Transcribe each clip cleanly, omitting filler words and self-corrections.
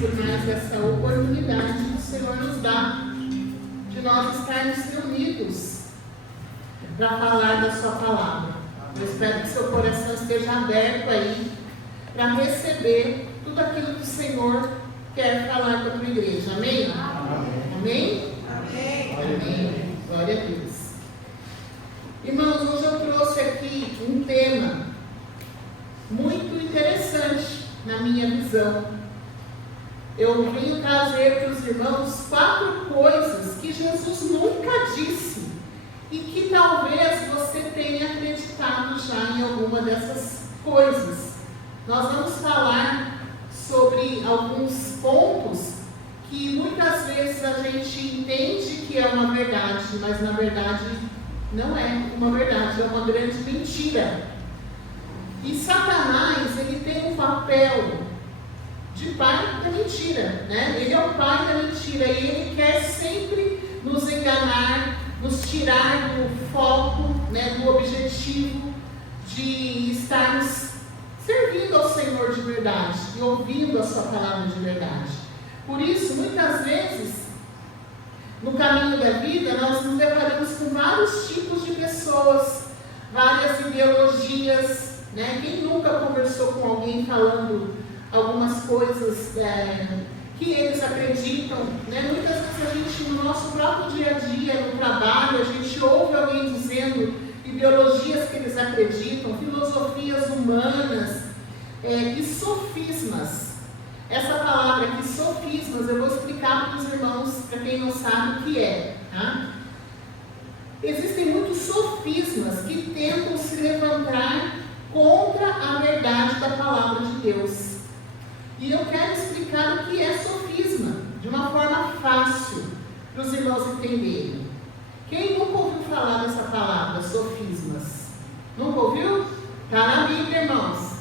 por mais essa oportunidade que o Senhor nos dá de nós estarmos reunidos para falar da sua palavra. Eu espero que seu coração esteja aberto aí para receber tudo aquilo que o Senhor quer falar para a tua igreja. Amém? Amém? Amém? Amém. Glória a Deus. Irmãos, hoje eu trouxe aqui um tema muito interessante na minha visão. Eu vim trazer para os irmãos 4 coisas que Jesus nunca disse e que talvez você tenha acreditado já em alguma dessas coisas. Nós vamos falar sobre alguns pontos que muitas vezes a gente entende que é uma verdade, mas na verdade não é uma verdade, é uma grande mentira. E Satanás, ele tem um papel de pai da mentira, né? Ele é o pai da mentira e ele quer sempre nos enganar, nos tirar do foco, né, do objetivo de estarmos servindo ao Senhor de verdade e ouvindo a sua palavra de verdade. Por isso, muitas vezes, no caminho da vida, nós nos deparamos com vários tipos de pessoas, várias ideologias, né? Quem nunca conversou com alguém falando algumas coisas que eles acreditam, né? Muitas vezes a gente, no nosso próprio dia a dia, no trabalho, a gente ouve alguém dizendo ideologias que eles acreditam, filosofias humanas, e sofismas. Essa palavra aqui, sofismas, eu vou explicar para os irmãos, para quem não sabe o que é, tá? Existem muitos sofismas que tentam se levantar contra a verdade da palavra de Deus. E eu quero explicar o que é sofisma, de uma forma fácil, para os irmãos entenderem. Quem nunca ouviu falar dessa palavra, sofismas? Nunca ouviu? Está na Bíblia, irmãos.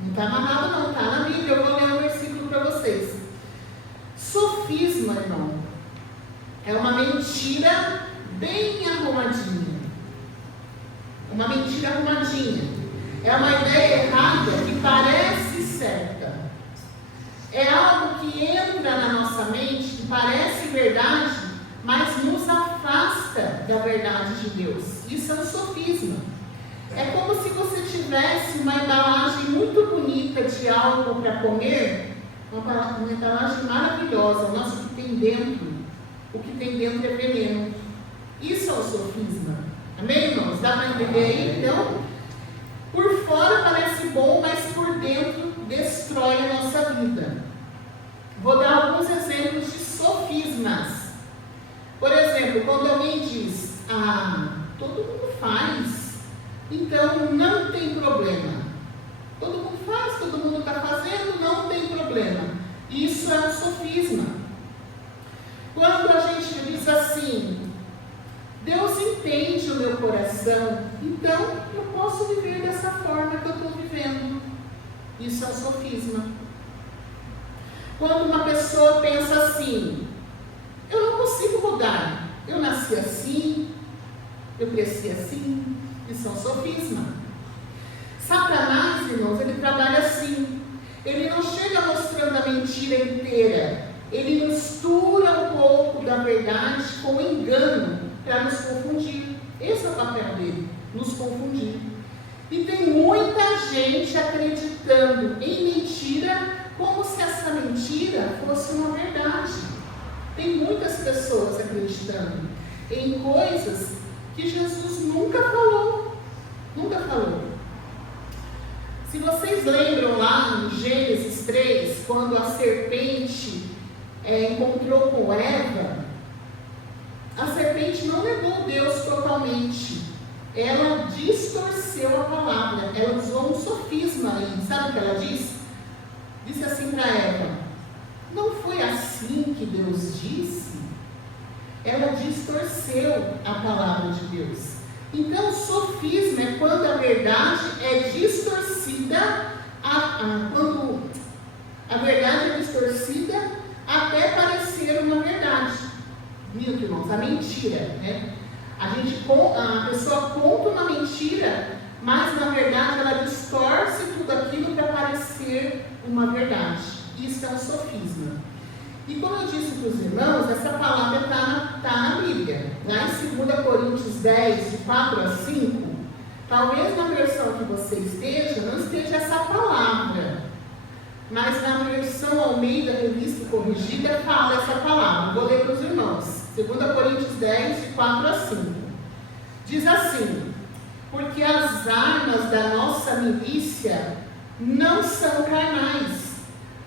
Não está amarrado não, está na Bíblia. Eu vou ler um versículo para vocês. Sofisma, irmão, é uma mentira bem arrumadinha. Uma mentira arrumadinha. É uma ideia errada que parece certa. É algo que entra na nossa mente, que parece verdade, mas nos afasta da verdade de Deus. Isso é um sofisma. É como se você tivesse uma embalagem muito bonita de algo para comer, uma embalagem maravilhosa, mas o que tem dentro é veneno. Isso é o sofisma. Amém, irmãos? Dá para entender aí? Então, por fora parece bom, mas por dentro destrói a nossa vida. Vou dar alguns exemplos de sofismas. Por exemplo, quando alguém diz, todo mundo faz, então não tem problema. Todo mundo faz, todo mundo está fazendo, não tem problema. Isso é um sofisma. Quando a gente diz assim, Deus entende o meu coração, então eu posso viver dessa forma que eu estou vivendo. Isso é um sofisma. Quando uma pessoa pensa assim, eu não consigo mudar, eu nasci assim, eu cresci assim, isso é um sofisma. Satanás, irmãos, ele trabalha assim. Ele não chega mostrando a mentira inteira. Ele mistura um pouco da verdade com o engano para nos confundir. Esse é o papel dele, nos confundir. E tem muita gente acreditando em mentira como se essa mentira fosse uma verdade. Tem muitas pessoas acreditando em coisas que Jesus nunca falou. Nunca falou. Se vocês lembram lá em Gênesis 3, quando a serpente encontrou com Eva, a serpente não negou Deus totalmente. Ela distorceu a palavra. Ela usou um sofisma aí. Sabe o que ela disse? Disse assim para Eva, não foi assim que Deus disse? Ela distorceu a palavra de Deus. Então, sofisma é quando a verdade é distorcida, quando a verdade é distorcida até parecer uma verdade. Viu, irmãos? A mentira, né? A pessoa conta uma mentira, mas na verdade ela distorce tudo aquilo para parecer uma verdade. isso é um sofisma. E como eu disse para os irmãos, essa palavra está na Bíblia. Lá em 2 Coríntios 10, de 4 a 5, talvez na versão que você esteja, não esteja essa palavra. Mas na versão Almeida, revista e corrigida, fala essa palavra. Vou ler para os irmãos. 2 Coríntios 10, de 4 a 5. Diz assim: porque as armas da nossa milícia não são carnais,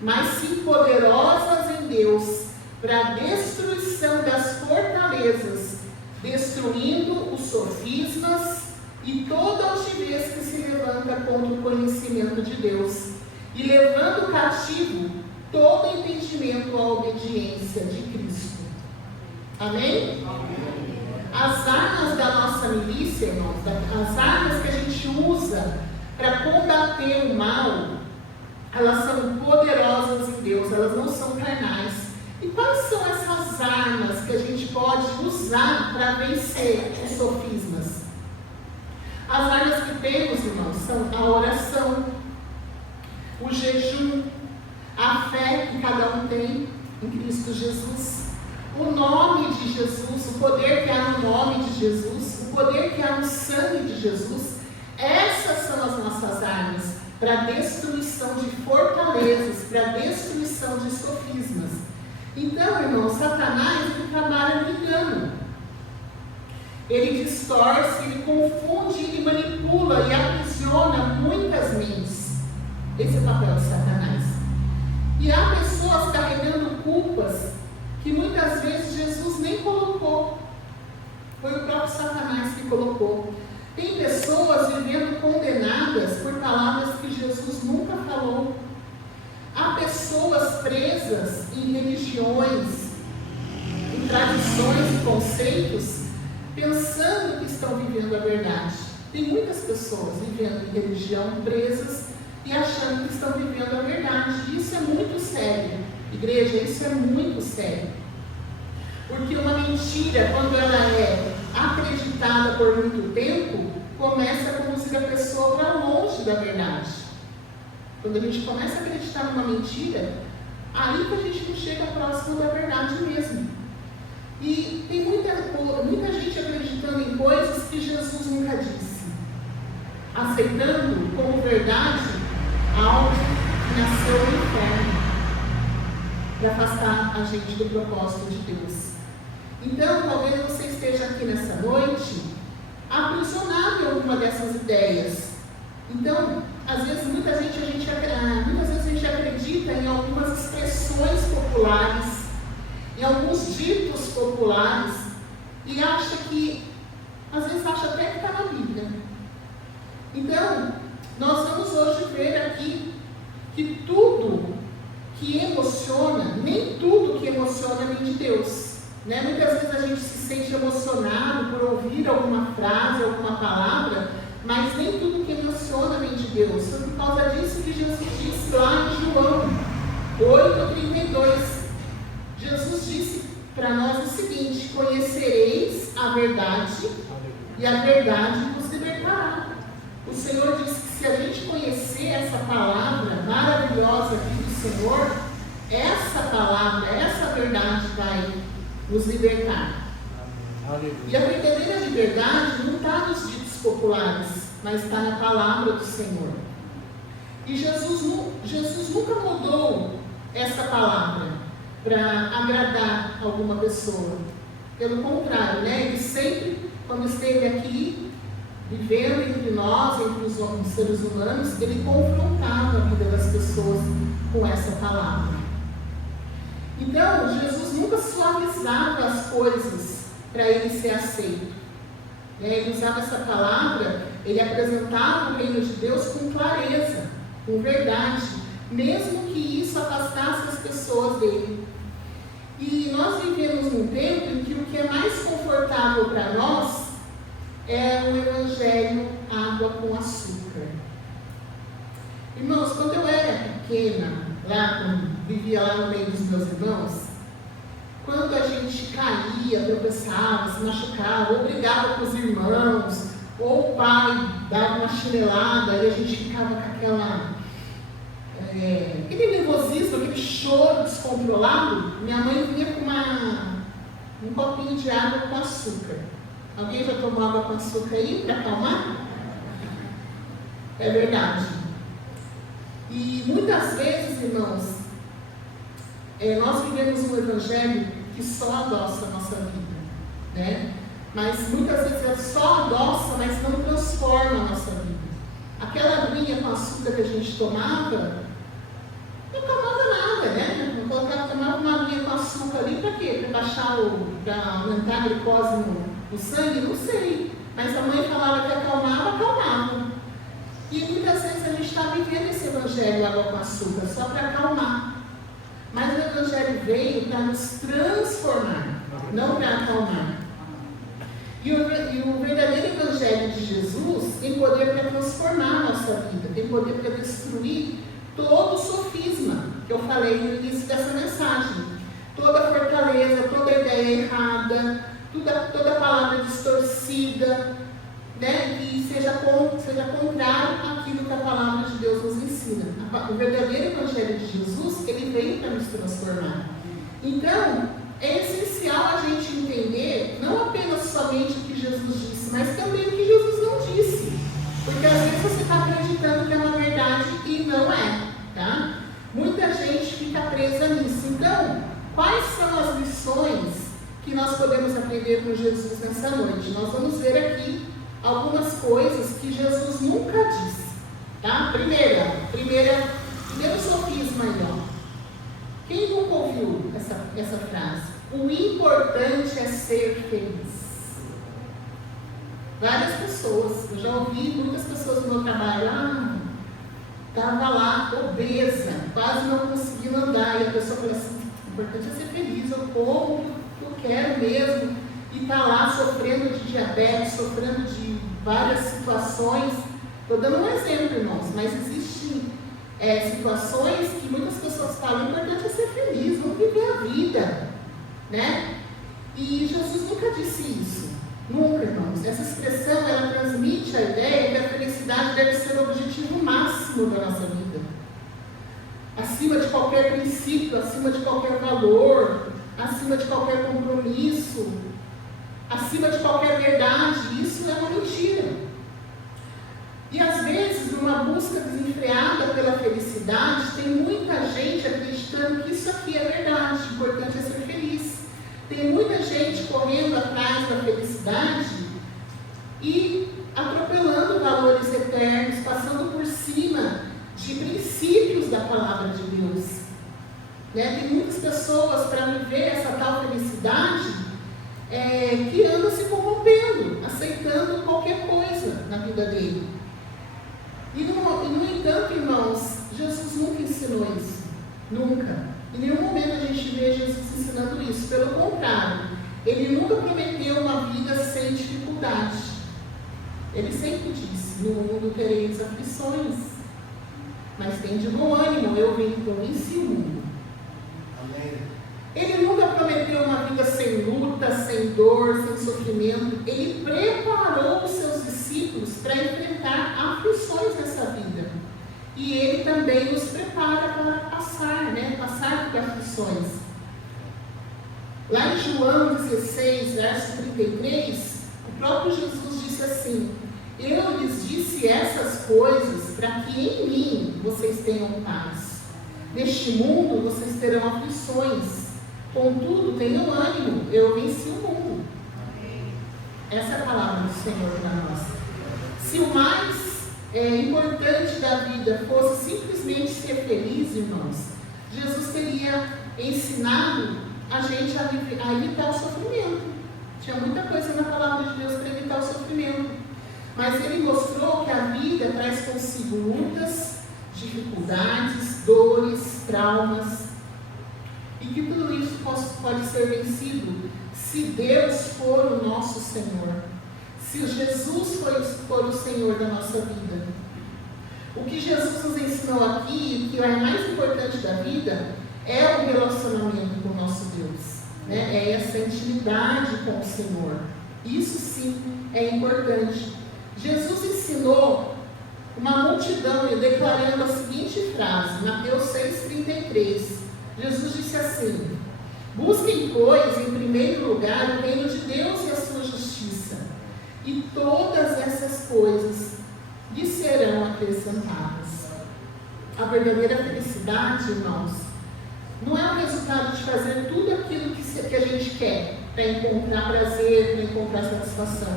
mas sim poderosas em Deus, para a destruição das fortalezas, destruindo os sofismas e toda altivez que se levanta contra o conhecimento de Deus, e levando cativo todo entendimento à obediência de Cristo. Amém? As armas da nossa milícia, irmãos, as armas que a gente usa para combater o mal, elas são poderosas em Deus, elas não são carnais. E quais são essas armas que a gente pode usar para vencer os sofismas? As armas que temos, irmãos, são a oração, o jejum, a fé que cada um tem em Cristo Jesus, o nome de Jesus, o poder que há no nome de Jesus, o poder que há no sangue de Jesus. Essas são as nossas armas para a destruição de fortalezas, para a destruição de sofismas. Então, irmão, Satanás, ele trabalha no engano. Ele distorce, ele confunde, ele manipula e aprisiona muitas mentes. Esse é o papel de Satanás. E há pessoas carregando culpas que muitas vezes Jesus nem colocou. Foi o próprio Satanás que colocou. Tem pessoas vivendo condenadas por palavras que Jesus nunca falou. Há pessoas presas em religiões, em tradições e conceitos, pensando que estão vivendo a verdade. Tem muitas pessoas vivendo em religião, presas e achando que estão vivendo a verdade. Isso é muito sério. Igreja, isso é muito sério. Porque uma mentira, quando ela é acreditada por muito tempo, começa a conduzir a pessoa para longe da verdade. Quando a gente começa a acreditar numa mentira, aí que a gente não chega próximo da verdade mesmo. E tem muita gente acreditando em coisas que Jesus nunca disse, aceitando como verdade algo que nasceu no inferno, para afastar a gente do propósito de Deus. Então, talvez você esteja aqui nessa noite aprisionado em alguma dessas ideias. Então, às vezes, muitas vezes a gente acredita em algumas expressões populares, em alguns ditos populares, e acha que, às vezes, acha até que está na Bíblia. Então, nós vamos hoje ver aqui que tudo que emociona, nem tudo que emociona vem de Deus. Muitas vezes a gente se sente emocionado por ouvir alguma frase, alguma palavra, mas nem tudo que emociona vem de Deus. Foi por causa disso que Jesus disse lá em João 8,32. Jesus disse para nós o seguinte: conhecereis a verdade e a verdade vos libertará. O Senhor disse que se a gente conhecer essa palavra maravilhosa aqui do Senhor, essa palavra, essa verdade vai nos libertar. E a verdadeira liberdade não está nos ditos populares, mas está na palavra do Senhor. E Jesus nunca mudou essa palavra para agradar alguma pessoa. Pelo contrário, ele sempre, quando esteve aqui, vivendo entre nós, entre os seres humanos, ele confrontava a vida das pessoas com essa palavra. Então, Jesus nunca suavizava as coisas para ele ser aceito. Ele usava essa palavra, ele apresentava o reino de Deus com clareza, com verdade, mesmo que isso afastasse as pessoas dele. E nós vivemos num tempo em que o que é mais confortável para nós é o evangelho água com açúcar. Irmãos, quando eu era pequena, quando vivia lá no meio dos meus irmãos, quando a gente caía, tropeçava, se machucava, ou brigava com os irmãos, ou o pai dava uma chinelada, e a gente ficava com aquela aquele nervosismo, aquele choro descontrolado, minha mãe vinha com um copinho de água com açúcar. Alguém já tomou água com açúcar aí para acalmar? É verdade. E muitas vezes, irmãos, nós vivemos um evangelho que só adoça a nossa vida, né? Mas muitas vezes é só adoça, mas não transforma a nossa vida. Aquela aguinha com açúcar que a gente tomava, não acalmava nada, né? Eu tomava uma aguinha com açúcar ali para quê? Para aumentar a glicose no sangue? Não sei. Mas a mãe falava que acalmava, acalmava. E muitas vezes a gente está vivendo esse evangelho água com açúcar, só para acalmar. Mas o evangelho veio para nos transformar, não para acalmar. E o verdadeiro evangelho de Jesus tem poder para transformar a nossa vida, tem poder para destruir todo o sofisma que eu falei no início dessa mensagem. Toda fortaleza, toda ideia errada, toda palavra distorcida, né, que seja contrário àquilo que a palavra de Deus nos ensina. O verdadeiro evangelho de Jesus, ele veio para nos transformar. Então, é essencial a gente entender não apenas somente o que Jesus disse, mas também o que Jesus não disse. Porque às vezes você está acreditando que é uma verdade e não é, tá? Muita gente fica presa nisso. Então, quais são as lições que nós podemos aprender com Jesus nessa noite? Nós vamos ver aqui algumas coisas que Jesus nunca disse, tá? Primeiro sofisma aí, ó. Quem nunca ouviu essa frase? O importante é ser feliz. Várias pessoas, eu já ouvi muitas pessoas no meu trabalho, estava lá obesa, quase não conseguindo andar, e a pessoa falou assim, o importante é ser feliz, eu como o que eu quero mesmo, e está lá sofrendo de diabetes, sofrendo de várias situações. Estou dando um exemplo, irmãos, mas existem situações que muitas pessoas falam, o importante é ser feliz, vamos viver a vida, né? E Jesus nunca disse isso, nunca, irmãos. Essa expressão, ela transmite a ideia que a felicidade deve ser o objetivo máximo da nossa vida, acima de qualquer princípio, acima de qualquer valor, acima de qualquer compromisso, acima de qualquer verdade. Isso é uma mentira. E às vezes, numa busca desenfreada pela felicidade, tem muita gente acreditando que isso aqui é verdade, o importante é ser feliz. Tem muita gente correndo atrás da felicidade e atropelando valores eternos, passando por cima de princípios da palavra de Deus. Né? Tem muitas pessoas, para viver essa tal felicidade, que andam se corrompendo, aceitando qualquer coisa na vida dele. E no entanto, irmãos, Jesus nunca ensinou isso. Nunca. Em nenhum momento a gente vê Jesus ensinando isso. Pelo contrário, ele nunca prometeu uma vida sem dificuldade. Ele sempre disse, no mundo tereis aflições, mas tem de bom ânimo, eu venci o mundo. Amém. Ele nunca prometeu uma vida sem luta, sem dor, sem sofrimento. Ele preparou os seus discípulos para enfrentar aflições nessa vida. E ele também os prepara para passar por aflições. Lá em João 16, verso 33, o próprio Jesus disse assim: eu lhes disse essas coisas para que em mim vocês tenham paz. Neste mundo vocês terão aflições. Contudo, tenham ânimo, eu venci o mundo. Essa é a palavra do Senhor para nós. Se o mais importante da vida fosse simplesmente ser feliz, irmãos, Jesus teria ensinado a gente a evitar o sofrimento. Tinha muita coisa na palavra de Deus para evitar o sofrimento. Mas ele mostrou que a vida traz consigo lutas, dificuldades, dores, traumas, e que tudo isso pode ser vencido se Deus for o nosso Senhor, se Jesus for o Senhor da nossa vida. O que Jesus nos ensinou aqui, que é mais importante da vida, é o relacionamento com o nosso Deus, né? É essa intimidade com o Senhor. Isso sim é importante. Jesus ensinou uma multidão declarando a seguinte frase, Mateus 6,33. Jesus disse assim: busquem, pois, em primeiro lugar o reino de Deus e a sua justiça, e todas essas coisas lhes serão acrescentadas. A verdadeira felicidade, irmãos, não é o resultado de fazer tudo aquilo que a gente quer para encontrar prazer, para encontrar satisfação.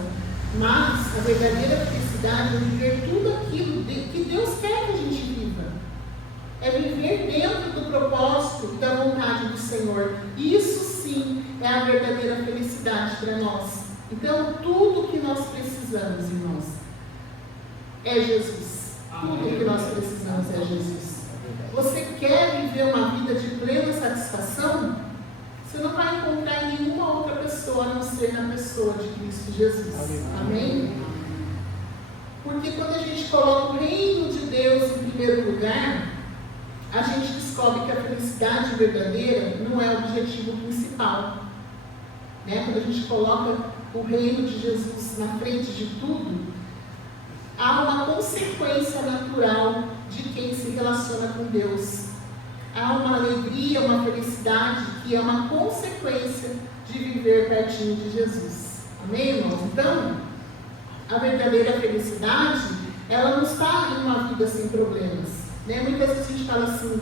Mas a verdadeira felicidade é viver tudo aquilo que Deus quer que a gente viva. É viver dentro do propósito e da vontade do Senhor. Isso sim é a verdadeira felicidade para nós. Então, tudo que nós precisamos, irmãos, é Jesus. Tudo que nós precisamos é Jesus. Você quer viver uma vida de plena satisfação? Você não vai encontrar em nenhuma outra pessoa, a não ser na pessoa de Cristo Jesus. Amém? Porque quando a gente coloca o reino de Deus em primeiro lugar, a gente descobre que a felicidade verdadeira não é o objetivo principal. Quando a gente coloca o reino de Jesus na frente de tudo, há uma consequência natural de quem se relaciona com Deus. Há uma alegria, uma felicidade que é uma consequência de viver pertinho de Jesus. Amém, irmãos? Então, a verdadeira felicidade, ela não está em uma vida sem problemas. Muitas vezes a gente fala assim: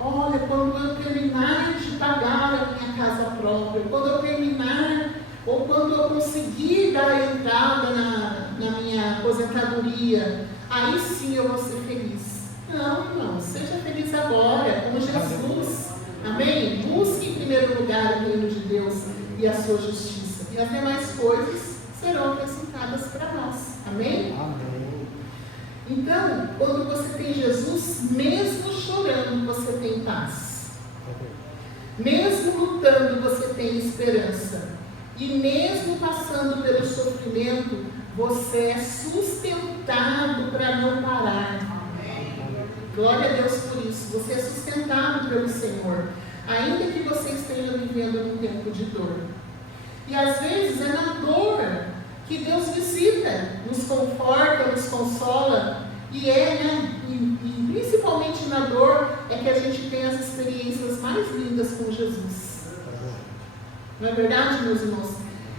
olha, quando eu terminar de pagar a minha casa própria, quando eu terminar, ou quando eu conseguir dar a entrada na minha aposentadoria, aí sim eu vou ser feliz. Não, irmão, seja feliz agora, com Jesus. Amém? Busque em primeiro lugar o reino de Deus e a sua justiça, e as demais coisas serão acrescentadas para nós. Amém? Amém. Então, quando você tem Jesus, mesmo chorando, você tem paz. Mesmo lutando, você tem esperança. E mesmo passando pelo sofrimento, você é sustentado para não parar. Glória a Deus por isso. Você é sustentado pelo Senhor, ainda que você esteja vivendo num tempo de dor. E às vezes é na dor que Deus visita, nos conforta, nos consola. E principalmente na dor é que a gente tem as experiências mais lindas com Jesus. Não é verdade, meus irmãos?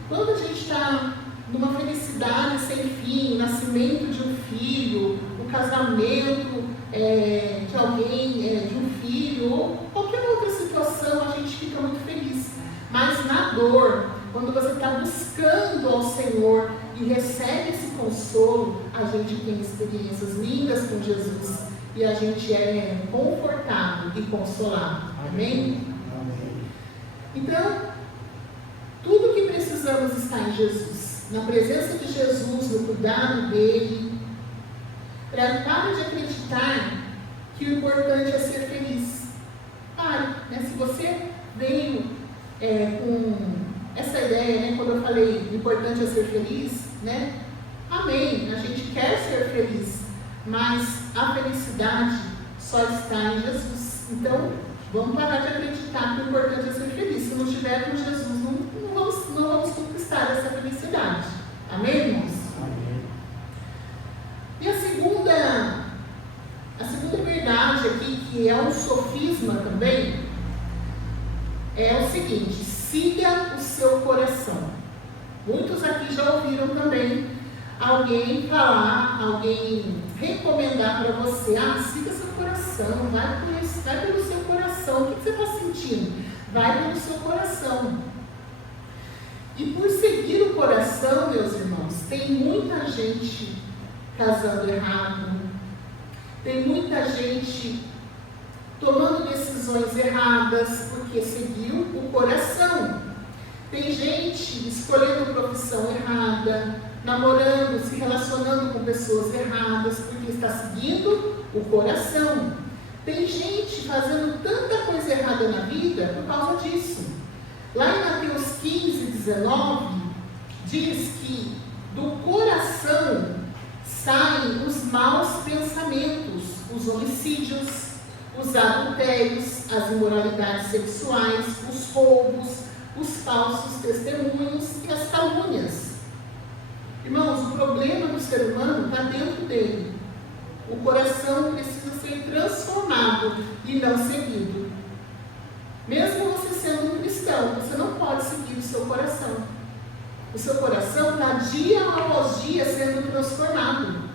Quando a gente está numa felicidade sem fim, o nascimento de um filho, o casamento de alguém, de um filho, ou qualquer outra situação, a gente fica muito feliz. Mas na dor, quando você está buscando ao Senhor e recebe esse consolo, a gente tem experiências lindas com Jesus e a gente é confortado e consolado. Amém? Então, tudo que precisamos está em Jesus, na presença de Jesus, no cuidado dele. Para de acreditar que o importante é ser feliz. Pare, se você veio com essa ideia, quando eu falei o importante é ser feliz, amém, a gente quer ser feliz, mas a felicidade só está em Jesus. Então, vamos parar de acreditar que o importante é ser feliz. Se não estiver com Jesus, não vamos conquistar essa felicidade. Amém, irmãos? Amém. E a segunda verdade aqui, que é um sofisma também, é o seguinte: siga o seu coração. Muitos aqui já ouviram também alguém recomendar para você: siga seu coração, vai pelo seu coração. O que você está sentindo? Vai pelo seu coração. E por seguir o coração, meus irmãos, tem muita gente casando errado, tem muita gente tomando decisões erradas porque seguiu o coração. Tem gente escolhendo profissão errada, namorando, se relacionando com pessoas erradas porque está seguindo o coração. Tem gente fazendo tanta coisa errada na vida por causa disso. Lá em Mateus 15:19, diz que do coração saem os maus pensamentos, os homicídios, os adultérios, as imoralidades sexuais, os roubos, os falsos testemunhos e as calúnias. Irmãos, o problema do ser humano está dentro dele. O coração precisa ser transformado e não seguido. Mesmo você sendo um cristão, você não pode seguir o seu coração. O seu coração está dia após dia sendo transformado.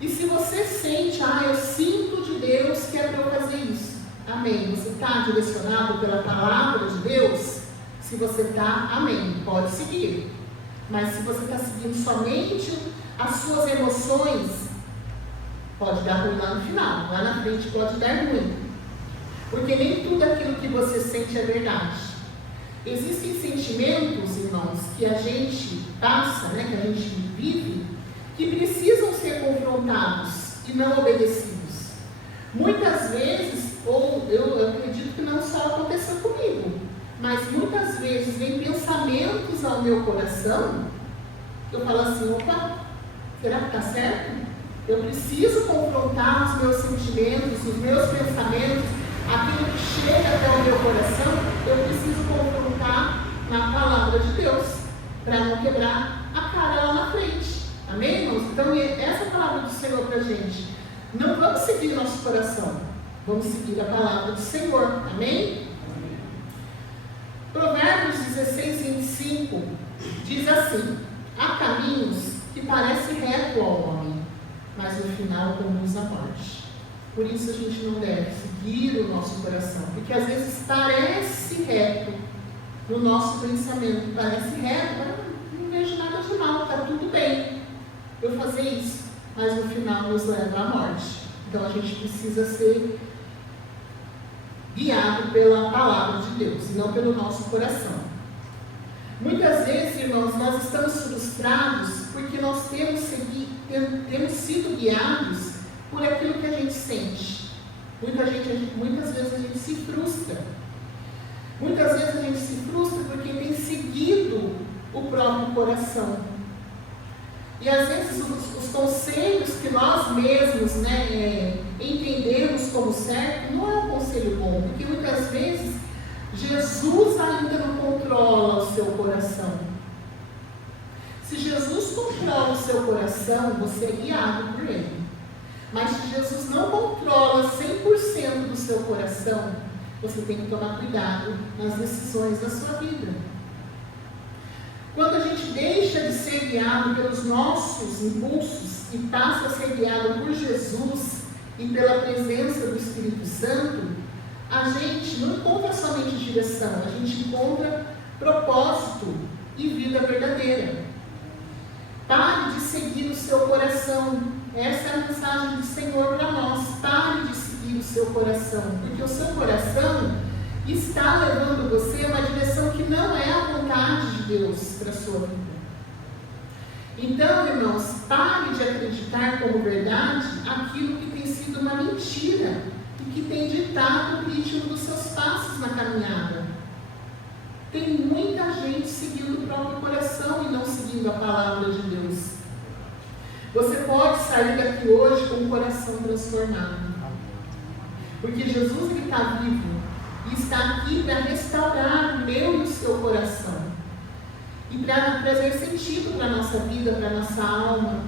E se você sente, eu sinto de Deus que é para eu fazer isso. Amém. Você está direcionado pela palavra de Deus? Se você está, amém, pode seguir. Mas se você está seguindo somente as suas emoções, pode dar ruim lá no final. Lá na frente pode dar ruim. Porque nem tudo aquilo que você sente é verdade. Existem sentimentos, irmãos, que a gente passa, que a gente vive, que precisam ser confrontados e não obedecidos. Muitas vezes, ou eu acredito que não só aconteceu comigo, mas muitas vezes vem pensamentos ao meu coração, que eu falo assim, opa, será que está certo? Eu preciso confrontar os meus sentimentos, os meus pensamentos, aquilo que chega até o meu coração, eu preciso confrontar na palavra de Deus, para não quebrar a cara lá na frente. Amém, irmãos? Então, essa palavra do Senhor para a gente. Não vamos seguir o nosso coração, vamos seguir a palavra do Senhor. Amém? Provérbios 16, 25 diz assim: há caminhos que parecem reto ao homem, mas no final conduz à morte. Por isso a gente não deve seguir o nosso coração, porque às vezes parece reto no nosso pensamento, parece reto, mas não vejo nada de mal, está tudo bem eu fazer isso, mas no final nos leva à morte. Então a gente precisa ser guiado pela palavra de Deus, e não pelo nosso coração. Muitas vezes, irmãos, nós estamos frustrados porque nós temos sido guiados por aquilo que a gente sente. Muitas vezes a gente se frustra. Muitas vezes a gente se frustra porque tem seguido o próprio coração. E às vezes os conselhos que nós mesmos entendemos como certo não é um conselho bom, porque muitas vezes Jesus ainda não controla o seu coração. Se Jesus controla o seu coração, você é guiado por ele. Mas se Jesus não controla 100% do seu coração, você tem que tomar cuidado nas decisões da sua vida. Quando a gente deixa de ser guiado pelos nossos impulsos e passa a ser guiado por Jesus e pela presença do Espírito Santo, a gente não encontra somente direção, a gente encontra propósito e vida verdadeira. Pare de seguir o seu coração. Essa é a mensagem do Senhor para nós. Pare de seguir o seu coração, porque o seu coração está levando você a uma direção que não é a vontade de Deus para a sua vida. Então, irmãos, pare de acreditar como verdade aquilo que tem sido uma mentira e que tem ditado o ritmo dos seus passos na caminhada. Tem muita gente seguindo o próprio coração e não seguindo a palavra de Deus. Você pode sair daqui hoje com o coração transformado, porque Jesus está vivo e está aqui para restaurar o meu e o seu coração e para trazer sentido para a nossa vida, para a nossa alma.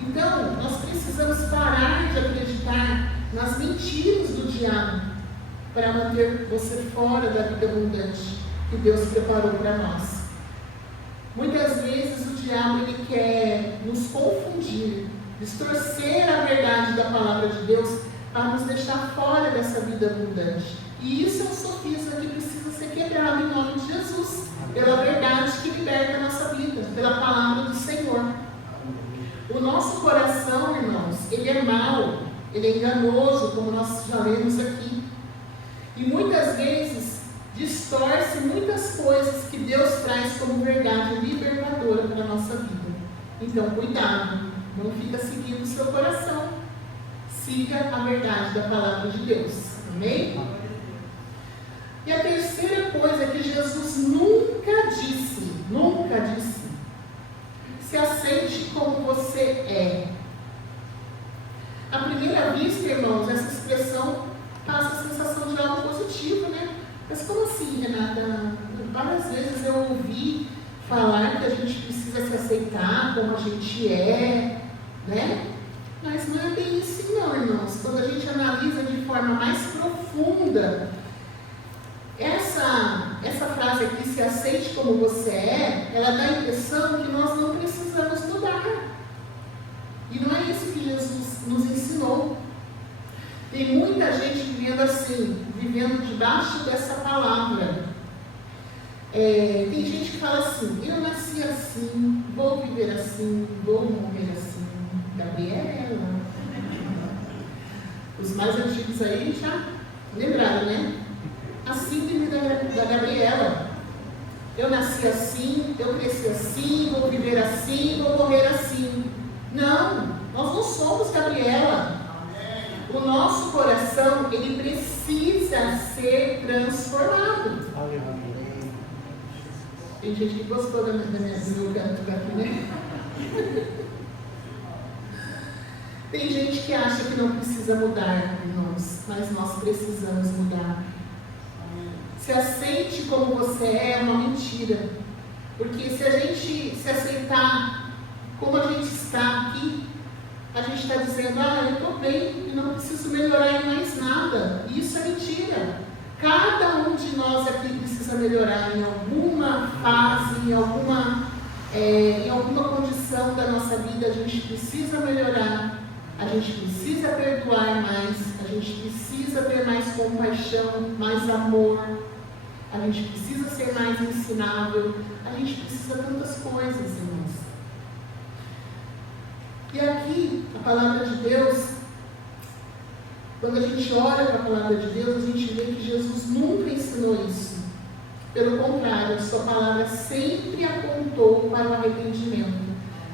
Então, nós precisamos parar de acreditar nas mentiras do diabo para manter você fora da vida abundante que Deus preparou para nós. Muitas vezes o diabo ele quer nos confundir, distorcer a verdade da palavra de Deus para nos deixar fora dessa vida abundante. E isso é um sofisma que precisa ser quebrado em nome de Jesus, pela verdade que liberta a nossa vida, pela palavra do Senhor. O nosso coração, irmãos, ele é mau, ele é enganoso, como nós já lemos aqui. E muitas vezes distorce muitas coisas que Deus traz como verdade libertadora para a nossa vida. Então, cuidado, não fica seguindo o seu coração. Siga a verdade da palavra de Deus. Amém? E a terceira coisa que Jesus nunca disse, se aceite como você é. À primeira vista, irmãos, essa expressão passa a sensação de algo positivo, né? Mas como assim, Renata? Várias vezes eu ouvi falar que a gente precisa se aceitar como a gente é, né? Mas mas não é bem assim não, irmãos. Quando a gente analisa de forma mais profunda, essa frase aqui, se aceite como você é, ela dá a impressão que nós não precisamos mudar. E não é isso que Jesus nos ensinou. Tem muita gente vivendo assim, vivendo debaixo dessa palavra. Tem gente que fala assim, eu nasci assim, vou viver assim, vou morrer assim. Gabriela. Os mais antigos aí já lembraram, né? A síndrome da Gabriela. Eu nasci assim, eu cresci assim, vou viver assim, vou morrer assim. Não, nós não somos Gabriela. O nosso coração, ele precisa ser transformado. Tem gente que gostou do meu canto aqui, né? Tem gente que acha que não precisa mudar, irmãos, mas nós precisamos mudar. Se aceite como você é uma mentira. Porque se a gente se aceitar como a gente está aqui, a gente está dizendo, eu estou bem e não preciso melhorar em mais nada. E isso é mentira. Cada um de nós aqui precisa melhorar em alguma fase, em alguma condição da nossa vida. A gente precisa melhorar, a gente precisa perdoar mais, a gente precisa ter mais compaixão, mais amor, a gente precisa ser mais ensinável, a gente precisa de tantas coisas, irmãos. E aqui, a palavra de Deus, quando a gente olha para a palavra de Deus, a gente vê que Jesus nunca ensinou isso. Pelo contrário, a sua palavra sempre apontou para o arrependimento.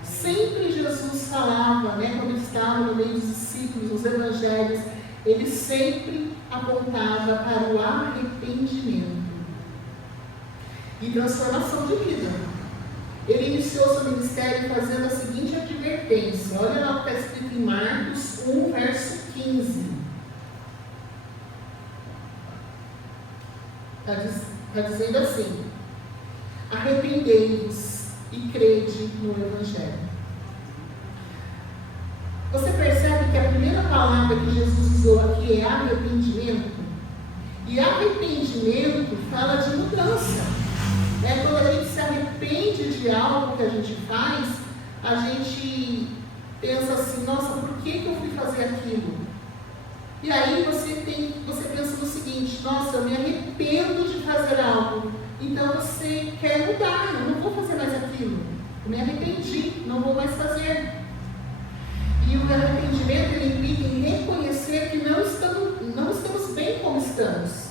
Sempre Jesus falava, quando ele estava no meio dos discípulos, nos evangelhos, ele sempre apontava para o arrependimento e transformação de vida. Ele iniciou seu ministério fazendo a seguinte advertência. Olha lá o que está escrito em Marcos 1, verso 15. Está dizendo assim: arrependei-vos e crede no Evangelho. Você percebe que a primeira palavra que Jesus usou aqui é arrependimento? E arrependimento fala de mudança. Quando a gente se arrepende de algo que a gente faz, a gente pensa assim, nossa, por que eu fui fazer aquilo? E aí você pensa no seguinte, nossa, eu me arrependo de fazer algo. Então você quer mudar, eu não vou fazer mais aquilo. Eu me arrependi, não vou mais fazer. E o arrependimento, ele implica em reconhecer que não estamos bem como estamos.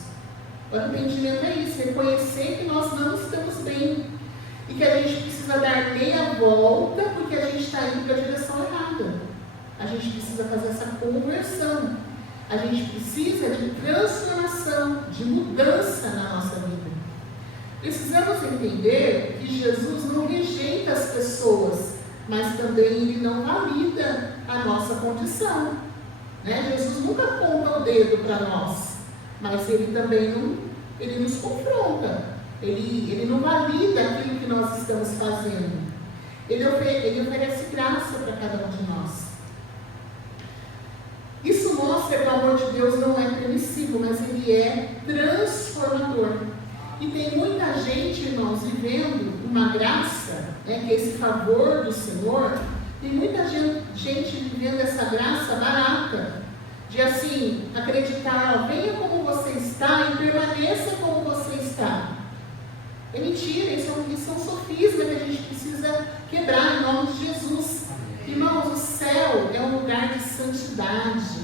O arrependimento é isso, reconhecer que nós não estamos bem. E que a gente precisa dar meia volta porque a gente está indo para a direção errada. A gente precisa fazer essa conversão. A gente precisa de transformação, de mudança na nossa vida. Precisamos entender que Jesus não rejeita as pessoas, mas também ele não valida a nossa condição. Jesus nunca aponta o dedo para nós, mas ele também ele nos confronta. Ele não valida aquilo que nós estamos fazendo. Ele oferece graça para cada um de nós. Isso mostra que o amor de Deus não é permissivo, mas ele é transformador. E tem muita gente, irmãos, vivendo uma graça, que é esse favor do Senhor. Tem muita gente vivendo essa graça barata, de assim, acreditar, venha como você está e permaneça como você está. É mentira, isso é um sofisma que a gente precisa quebrar em nome de Jesus. Irmãos, o céu é um lugar de santidade,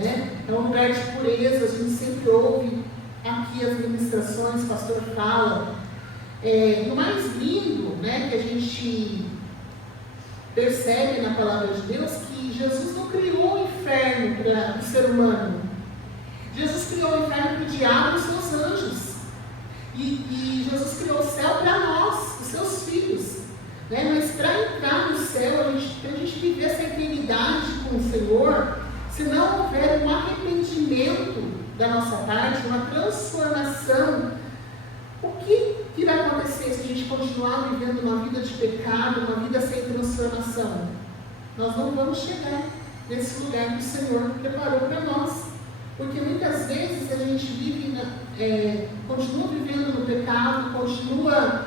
é um lugar de pureza. A gente sempre ouve aqui as ministrações, o pastor fala. O mais lindo, que a gente percebe na palavra de Deus, que Jesus não criou o inferno para o ser humano. Jesus criou o inferno para o diabo e os seus anjos. E Jesus criou o céu para nós, os seus filhos. Mas para entrar no céu, para a gente viver essa eternidade com o Senhor, se não houver um arrependimento da nossa parte, uma transformação, o que irá acontecer se a gente continuar vivendo uma vida de pecado, uma vida sem transformação? Nós não vamos chegar nesse lugar que o Senhor preparou para nós. Porque muitas vezes a gente vive, continua vivendo no pecado, continua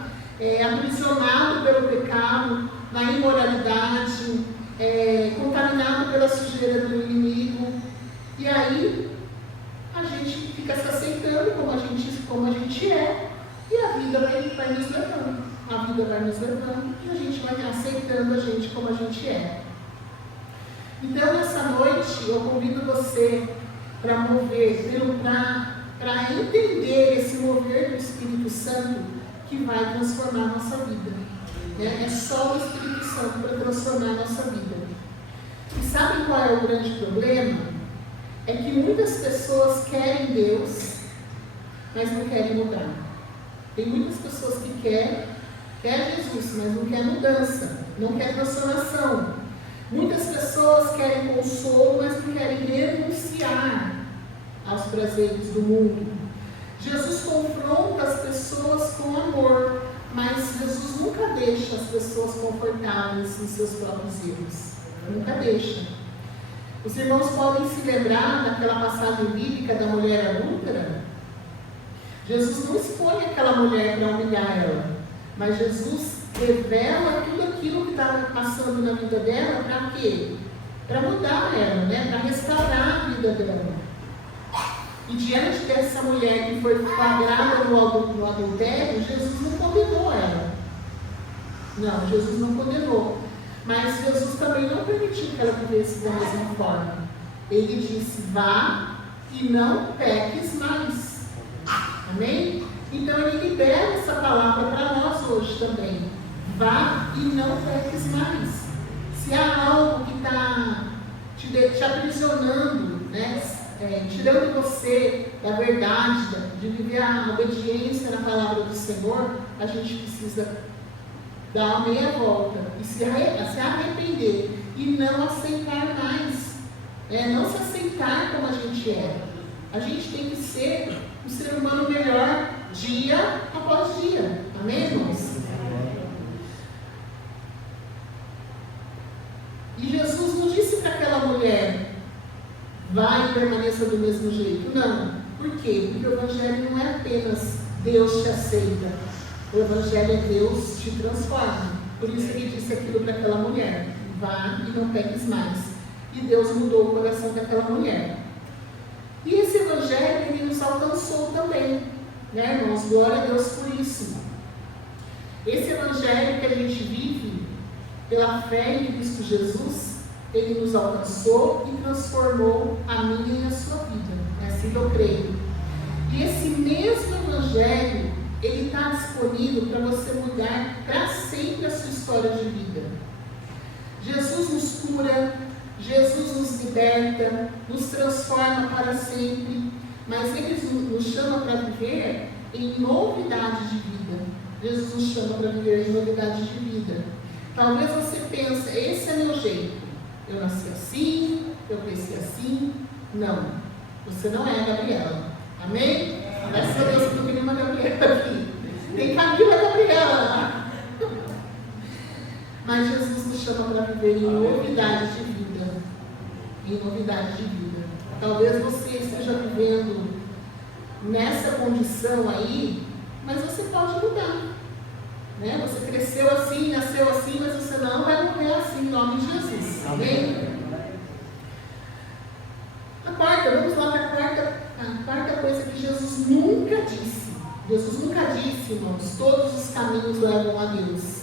aprisionado pelo pecado, na imoralidade, contaminado pela sujeira do inimigo. E aí a gente fica se aceitando como a gente é, e a vida vai nos levando. A vida vai nos levando e a gente vai aceitando a gente como a gente é. Então, nessa noite, eu convido você para para entender esse mover do Espírito Santo que vai transformar a nossa vida. É só o Espírito Santo para transformar a nossa vida. E sabe qual é o grande problema? É que muitas pessoas querem Deus, mas não querem mudar. Tem muitas pessoas que quer Jesus, mas não quer mudança, não quer transformação. Muitas pessoas querem consolo, mas não querem renunciar aos prazeres do mundo. Jesus confronta as pessoas com amor, mas Jesus nunca deixa as pessoas confortáveis em seus próprios erros. Nunca deixa. Os irmãos podem se lembrar daquela passagem bíblica da mulher adúltera? Jesus não expõe aquela mulher para humilhar ela, mas Jesus revela tudo aquilo que estava passando na vida dela. Para quê? Para mudar ela, para restaurar a vida dela. E diante dessa mulher que foi flagrada no adultério, Jesus não condenou ela. Não, Jesus não condenou. Mas Jesus também não permitiu que ela vivesse da mesma forma. Ele disse: vá e não peques mais. Amém? Então ele libera essa palavra para nós hoje também. Vá e não peques mais. Se há algo que está te aprisionando, tirando você da verdade, de viver a obediência na palavra do Senhor, a gente precisa dar uma meia volta e se arrepender e não aceitar mais. Não se aceitar como a gente é. A gente tem que ser um ser humano melhor dia após dia. Amém, irmãos? E Jesus não disse para aquela mulher: vai e permaneça do mesmo jeito. Não. Por quê? Porque o Evangelho não é apenas Deus te aceita. O Evangelho é Deus te transforma. Por isso ele disse aquilo para aquela mulher: vá e não peques mais. E Deus mudou o coração daquela mulher. E esse Evangelho, ele nos alcançou também. Irmãos? Glória a Deus por isso. Esse Evangelho que a gente vive pela fé em Cristo Jesus, ele nos alcançou e transformou a minha e a sua vida. É assim que eu creio. E esse mesmo Evangelho, ele está disponível para você mudar para sempre a sua história de vida. Jesus nos cura, Jesus nos liberta, nos transforma para sempre, mas ele nos chama para viver em novidade de vida. Jesus nos chama para viver em novidade de vida. Talvez você pense: esse é meu jeito. Eu nasci assim, eu cresci assim. Não, você não é a Gabriela. Amém? Graças a Deus que não tem nenhuma Gabriela aqui. Tem Camila e Gabriela lá. Mas Jesus nos chama para viver em novidade de vida. Em novidade de vida. Talvez você esteja vivendo nessa condição aí, mas você pode mudar. Você cresceu assim, nasceu assim, mas você não vai morrer assim, em nome de Jesus. Amém? Vamos lá para a quarta coisa que Jesus nunca disse. Jesus nunca disse, irmãos: todos os caminhos levam a Deus.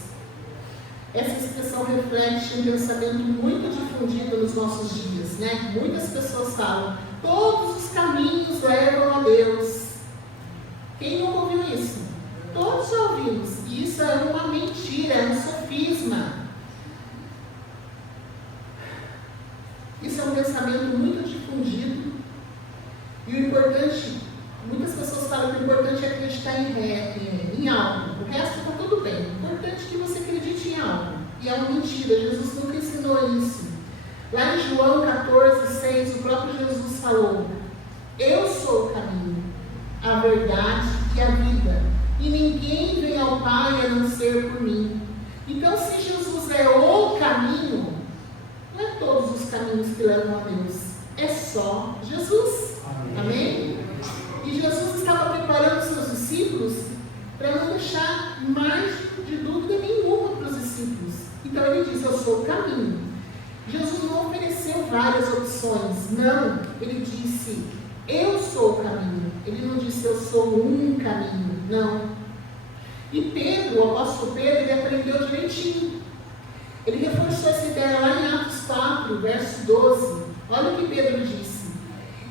Essa expressão reflete um pensamento muito difundido nos nossos dias, Muitas pessoas falam: todos os caminhos levam a Deus. Quem nunca ouviu isso? Todos já ouvimos. E isso é uma mentira, é um sofisma. Isso é um pensamento muito difundido. E o importante, muitas pessoas falam que o importante é acreditar em algo. O resto está tudo bem. O importante é que você acredite em algo. E é uma mentira. Jesus nunca ensinou isso. Lá em João 14:6, o próprio Jesus falou: eu sou o caminho, a verdade e a vida. E ninguém vem ao Pai a não ser por mim. Então, se Jesus é o caminho, não é todos os os caminhos que levam a Deus. É só Jesus. Amém? E Jesus estava preparando seus discípulos para não deixar margem de dúvida nenhuma para os discípulos. Então ele diz: eu sou o caminho. Jesus não ofereceu várias opções. Não, ele disse: eu sou o caminho. Ele não disse: eu sou um caminho. Não. E Pedro, o apóstolo Pedro, ele aprendeu direitinho. Ele reforçou essa ideia lá em Atos 4, verso 12. Olha o que Pedro disse: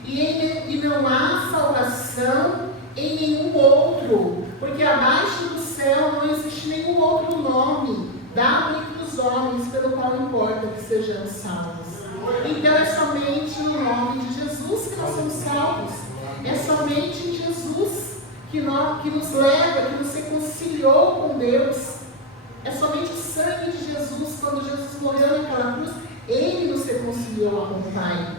e não há salvação em nenhum outro, porque abaixo do céu não existe nenhum outro nome dado entre os homens pelo qual importa que sejamos salvos. Então é somente no nome de Jesus que nós somos salvos. É somente em Jesus que nos leva, que nos reconciliou com Deus. É somente o sangue de Jesus, quando Jesus morreu naquela cruz, Ele nos reconciliou com o Pai.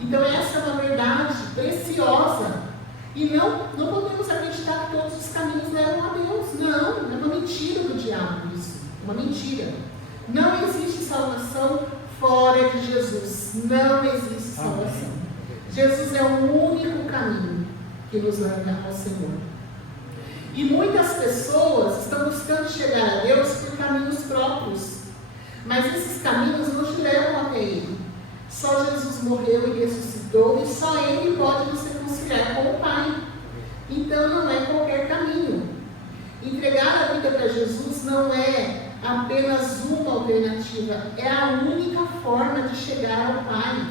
Então essa é uma verdade preciosa. E não podemos acreditar que todos os caminhos levam a Deus. Não, é uma mentira do diabo isso. Uma mentira. Não existe salvação fora de Jesus. Não existe salvação. Jesus é o único caminho que nos leva ao Senhor. E muitas pessoas estão buscando chegar a Deus por caminhos próprios. Mas esses caminhos não te levam até Ele. Só Jesus morreu e ressuscitou, e só Ele pode nos reconciliar com o Pai. Então não é qualquer caminho. Entregar a vida para Jesus não é apenas uma alternativa, é a única forma de chegar ao Pai.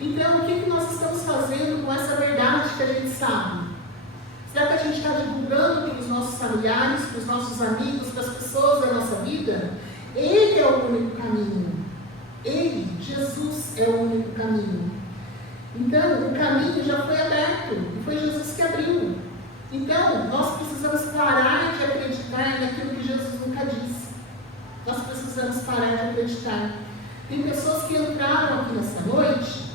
Então o que nós estamos fazendo com essa verdade que a gente sabe? Será que a gente está divulgando para os nossos familiares, para os nossos amigos, para as pessoas da nossa vida? Ele é o único caminho. Ele, Jesus, é o único caminho. Então, o caminho já foi aberto. E foi Jesus que abriu. Então, nós precisamos parar de acreditar naquilo que Jesus nunca disse. Nós precisamos parar de acreditar. Tem pessoas que entraram aqui nessa noite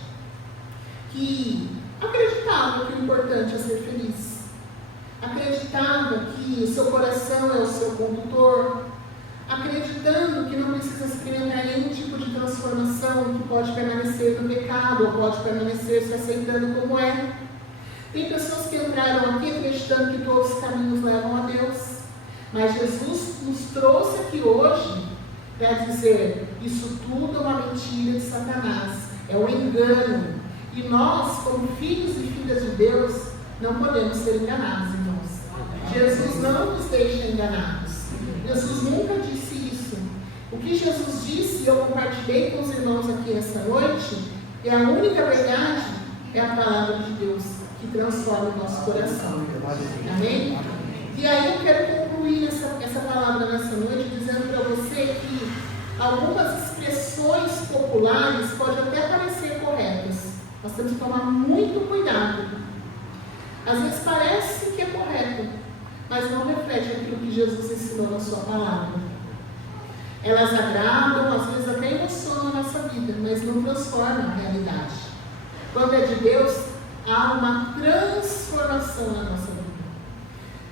que acreditavam que o importante é ser feliz. Acreditavam que o seu coração é o seu condutor. Acreditando que não precisa experimentar nenhum tipo de transformação, que pode permanecer no pecado, ou pode permanecer se aceitando como é. Tem pessoas que entraram aqui acreditando que todos os caminhos levam a Deus. Mas Jesus nos trouxe aqui hoje para dizer: isso tudo é uma mentira de Satanás, é um engano. E nós, como filhos e filhas de Deus, não podemos ser enganados, irmãos. Jesus não nos deixa enganados. Jesus nunca disse isso. O que Jesus disse, e eu compartilhei com os irmãos aqui essa noite, é a única verdade, é a palavra de Deus, que transforma o nosso coração. Amém? E aí eu quero concluir essa palavra nessa noite, dizendo para você que algumas expressões populares podem até parecer corretas. Nós temos que tomar muito cuidado. Às vezes parece que é correto, mas não reflete aquilo que Jesus ensinou na sua palavra. Elas agradam, às vezes até emocionam a nossa vida, mas não transformam a realidade. Quando é de Deus, há uma transformação na nossa vida.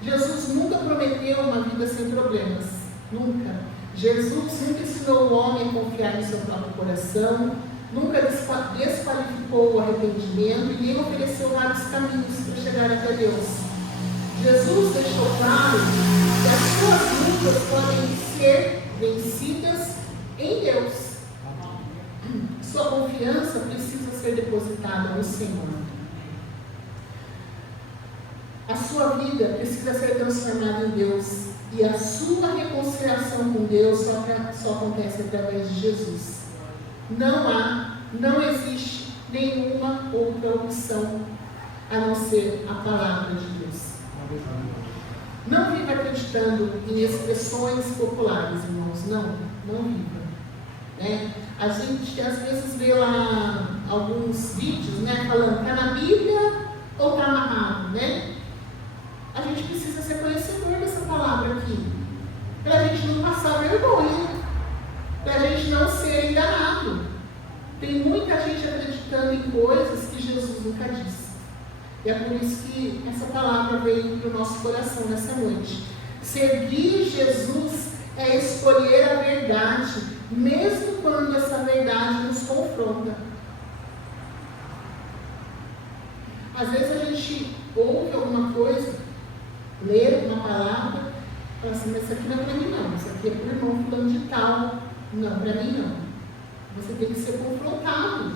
Jesus nunca prometeu uma vida sem problemas. Nunca. Jesus nunca ensinou o homem a confiar no seu próprio coração, nunca desqualificou o arrependimento e nem ofereceu vários caminhos para chegar até Deus. Jesus deixou claro que as suas lutas podem ser vencidas em Deus. Sua confiança precisa ser depositada no Senhor. A sua vida precisa ser transformada em Deus. E a sua reconciliação com Deus só acontece através de Jesus. Não existe nenhuma outra opção a não ser a palavra de Deus. Não viva acreditando em expressões populares, irmãos. Não viva. Né? A gente às vezes vê lá alguns vídeos, né, falando está na Bíblia ou está amarrado, né? A gente precisa ser conhecedor dessa palavra aqui, para a gente não passar vergonha, para a gente não ser enganado. Tem muita gente acreditando em coisas que Jesus nunca disse. E é por isso que essa palavra veio para o nosso coração nessa noite. Seguir Jesus é escolher a verdade, mesmo quando essa verdade nos confronta. Às vezes a gente ouve alguma coisa, lê uma palavra, fala assim, mas isso aqui não é para mim não, isso aqui é para o irmão fulano de tal. Não, para mim não. Você tem que ser confrontado.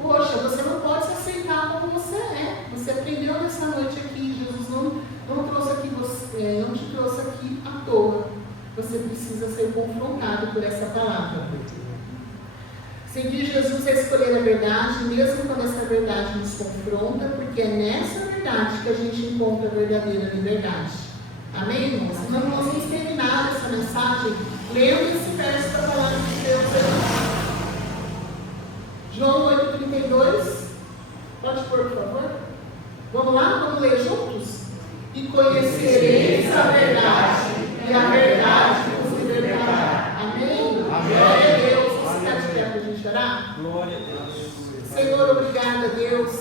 Poxa, você não pode se aceitar como você é. Você aprendeu nessa noite aqui, Jesus não trouxe aqui você, não te trouxe aqui à toa. Você precisa ser confrontado por essa palavra. Seguir Jesus é escolher a verdade, mesmo quando essa verdade nos confronta, porque é nessa verdade que a gente encontra a verdadeira liberdade. Amém, irmãos? Então, nós vamos terminar essa mensagem lendo esse verso da palavra de Deus. João 8,32. Pode pôr, por favor? Vamos lá? Vamos ler juntos? E conhecereis a verdade, e a verdade vos libertará. Amém? Amém. Glória a Deus. Vamos ficar de pé para a gente orar? Glória a Deus. Senhor, obrigada, Deus,